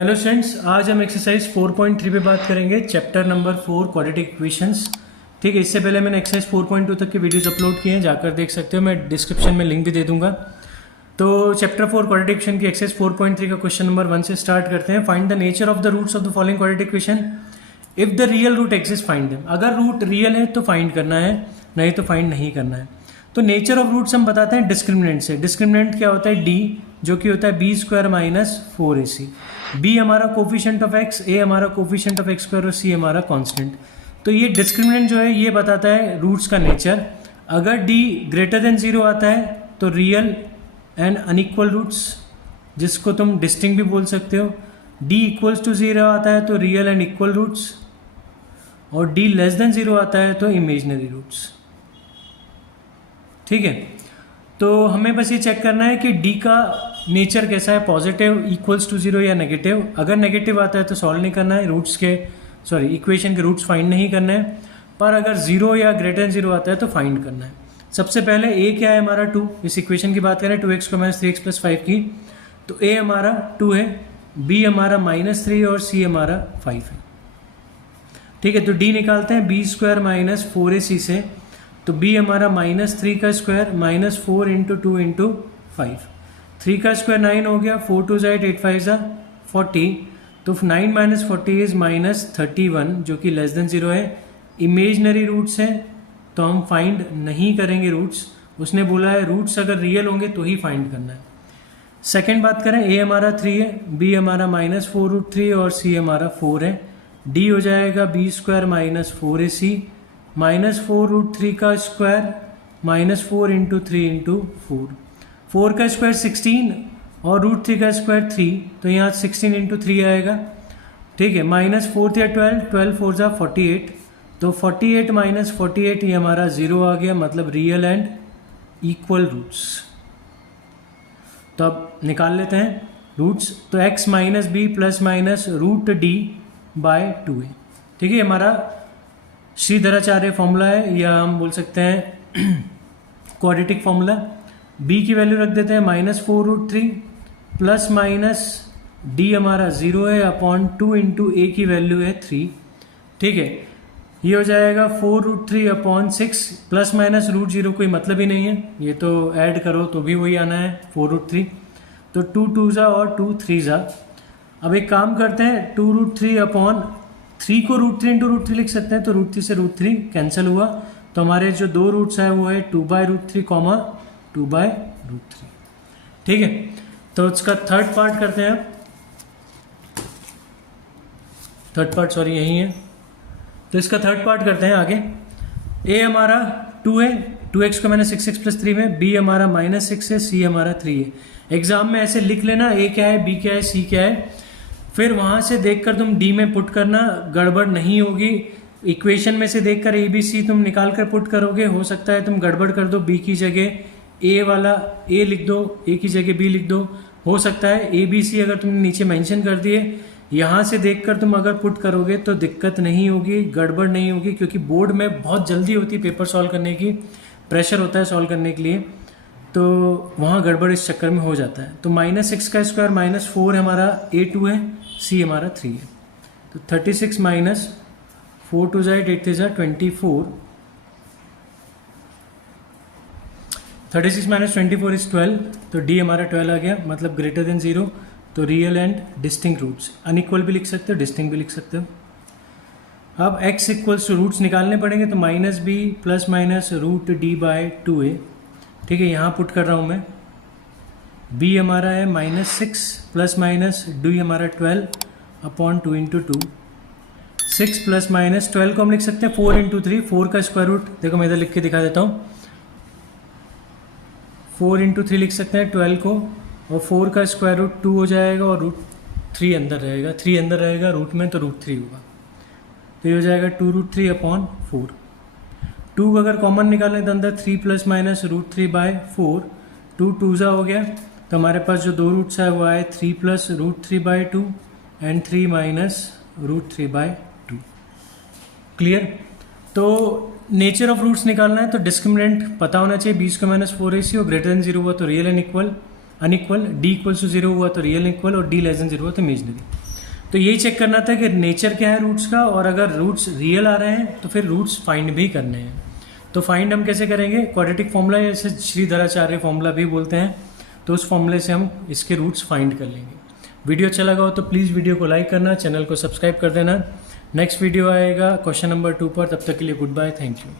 Hello students, आज हम exercise 4.3 पे बात करेंगे, चैप्टर नंबर 4 क्वाड्रेटिक इक्वेशंस। ठीक है, इससे पहले मैंने एक्सरसाइज 4.2 तक के वीडियोस अपलोड किए हैं, जाकर देख सकते हो। मैं डिस्क्रिप्शन में लिंक भी दे दूंगा। तो चैप्टर 4 क्वाड्रेटिक इक्वेशन की एक्सरसाइज 4.3 का क्वेश्चन नंबर 1 से स्टार्ट करते हैं। Find the nature of the roots of the following quadratic equation. If the real root exist find them. अगर रूट रियल है तो फाइंड करना है, नहीं तो फाइंड नहीं करना है। तो नेचर ऑफ रूट्स हम बताते हैं डिस्क्रिमिनेंट से। डिस्क्रिमिनेंट क्या होता है? डी, जो कि होता है B square minus 4ac। B हमारा कोफिशिएंट ऑफ एक्स, ए हमारा कोफिशिएंट ऑफ एक्स स्क्वायर और सी हमारा कांस्टेंट। तो ये डिस्क्रिमिनेंट जो है ये बताता है रूट्स का नेचर। अगर डी ग्रेटर देन 0 आता है तो रियल एंड अनइक्वल रूट्स, जिसको तुम डिस्टिंक्ट भी बोल सकते हो। डी इक्वल्स टू 0 आता है तो रियल एंड इक्वल रूट्स, और डी लेस देन 0 आता है तो इमेजिनरी रूट्स। ठीक है, तो हमें बस ये चेक करना है कि डी का नेचर कैसा है, पॉजिटिव, इक्वल्स टू 0 या नेगेटिव। अगर नेगेटिव आता है तो सॉल्व नहीं करना है, रूट्स के इक्वेशन के रूट्स फाइंड नहीं करना है। पर अगर 0 या ग्रेटर देन 0 आता है तो फाइंड करना है। सबसे पहले ए क्या है हमारा? 2। इस इक्वेशन की बात करें 2x - 3x + 5 की, तो ए हमारा 2 है, बी हमारा -3 और सी हमारा 5 है। ठीक है, तो डी निकालते हैं b² - 4ac से। तो b हमारा -3 का स्क्वायर -4 × 2 × 5। 3 का स्क्वायर 9 हो गया, 4 2 8 8 5 40। तो 9 - 40 इज -31, जो कि लेस देन 0 है। इमेजनरी रूट्स हैं तो हम फाइंड नहीं करेंगे रूट्स। उसने बोला है रूट्स अगर रियल होंगे तो ही फाइंड करना है। सेकेंड बात करें, a हमारा 3 है, b हमारा -4√3 और c हमारा 4 है। d हो जाएगा b² - 4ac -4√3 का स्क्वायर -4 × 3 × 4। 4 का स्क्वायर 16 और √3 का स्क्वायर 3, तो यहाँ 16 × 3 आएगा। ठीक है, -4 या 12, 12 4 जा 48। तो 48 - 48 ये हमारा 0 आ गया, मतलब रियल एंड इक्वल रूट्स। तो अब निकाल लेते हैं रूट्स। तो x - b ± √d/2 है। ठीक है, हमारा श्रीधराचार्य फॉर्मूला है, या हम बोल सकते हैं क्वाड्रेटिक फॉर्मूला। b की वैल्यू रख देते हैं -4√3 ± d हमारा 0 है अपॉन 2 × a की वैल्यू है 3। ठीक है, ये हो जाएगा 4√3 अपॉन 6 ± √0 कोई मतलब ही नहीं है, ये तो ऐड करो तो भी वही आना है 4√3। तो 2 2 जा और 2 3 जा। अब एक काम करते हैं, 2√3 अपॉन 3 को √3 × √3 लिख सकते हैं, तो √3 से √3 कैंसिल हुआ। तो हमारे जो दो रूट्स हैं वो है 2/√3, 2/√3। ठीक है, तो उसका थर्ड पार्ट करते हैं। थर्ड पार्ट यही है, तो इसका थर्ड पार्ट करते हैं आगे। a हमारा 2 है, 2x को मैंने 6x + 3 में, b हमारा -6 है, c हमारा 3 है। एग्जाम में ऐसे लिख लेना, a क्या है, b क्या है, c क्या है, फिर वहाँ से देखकर तुम डी में पुट करना, गड़बड़ नहीं होगी। इक्वेशन में से देखकर ए बी सी तुम निकाल कर पुट करोगे, हो सकता है तुम गड़बड़ कर दो, बी की जगह ए वाला ए लिख दो, ए की जगह बी लिख दो। हो सकता है ए बी सी अगर तुमने नीचे मेंशन कर दिए, यहाँ से देखकर तुम अगर पुट करोगे तो दिक्कत नहीं होगी, गड़बड़ नहीं होगी, क्योंकि बोर्ड में बहुत जल्दी होती है पेपर सॉल्व करने की, प्रेशर होता है सॉल्व करने के लिए, तो वहाँ गड़बड़ इस चक्कर में हो जाता है। तो -6 का स्क्वायर -4 हमारा a2 है, c हमारा 3 है। तो 36 - 4 2 8 8 3 24। 36 - 24 इज 12। तो d हमारा 12 आ गया, मतलब ग्रेटर देन 0। तो real and distinct roots, unequal भी लिख सकते हो, डिस्टिंक्ट भी लिख सकते हो। अब x = रूट्स निकालने पड़ेंगे, तो -b ± √d/2 है। ठीक है, यहाँ पुट कर रहा हूँ मैं। b हमारा है -6 ± d हमारा 12 अपॉन 2 × 2। 6 ± 12 को हम लिख सकते हैं 4 × 3, 4 का स्क्वायर रूट, देखो मैं इधर लिख के दिखा देता हूँ। 4 × 3 लिख सकते हैं 12 को, और 4 का स्क्वायर रूट 2 हो जाएगा, और √3 अंदर रहेगा, 3 अंदर रहेगा रूट में, तो √3 होगा। तो ये हो जाएगा 2√3 अपॉन 4। 2 अगर कॉमन निकालें तो अंदर 3 ± √3/4, 2 2 जा हो गया। तो हमारे पास जो दो रूट्स है वो आए 3 + √3/2 एंड 3 - √3/2। क्लियर? तो नेचर ऑफ रूट्स निकालना है तो डिस्क्रिमिनेंट पता होना चाहिए, b² - 4ac, और ग्रेटर देन 0 हुआ तो real and equal, unequal, d = 0 हुआ तो रियल इक्वल, और d लेस देन 0 हुआ तो इमेजनरी। तो यही चेक करना था कि नेचर क्या है रूट्स का, और अगर रूट्स रियल आ रहे हैं तो फिर रूट्स फाइंड भी करने हैं। तो फाइंड हम कैसे करेंगे, क्वाड्रेटिक फॉर्मूला, जैसे श्रीधराचार्य फॉर्मूला भी बोलते हैं, तो उस फॉर्मूले से हम इसके रूट्स फाइंड कर लेंगे। वीडियो अच्छा लगा हो तो प्लीज़ वीडियो को लाइक करना, चैनल को सब्सक्राइब कर देना। नेक्स्ट वीडियो आएगा क्वेश्चन नंबर 2 पर, तब तक के लिए गुड बाय, थैंक यू।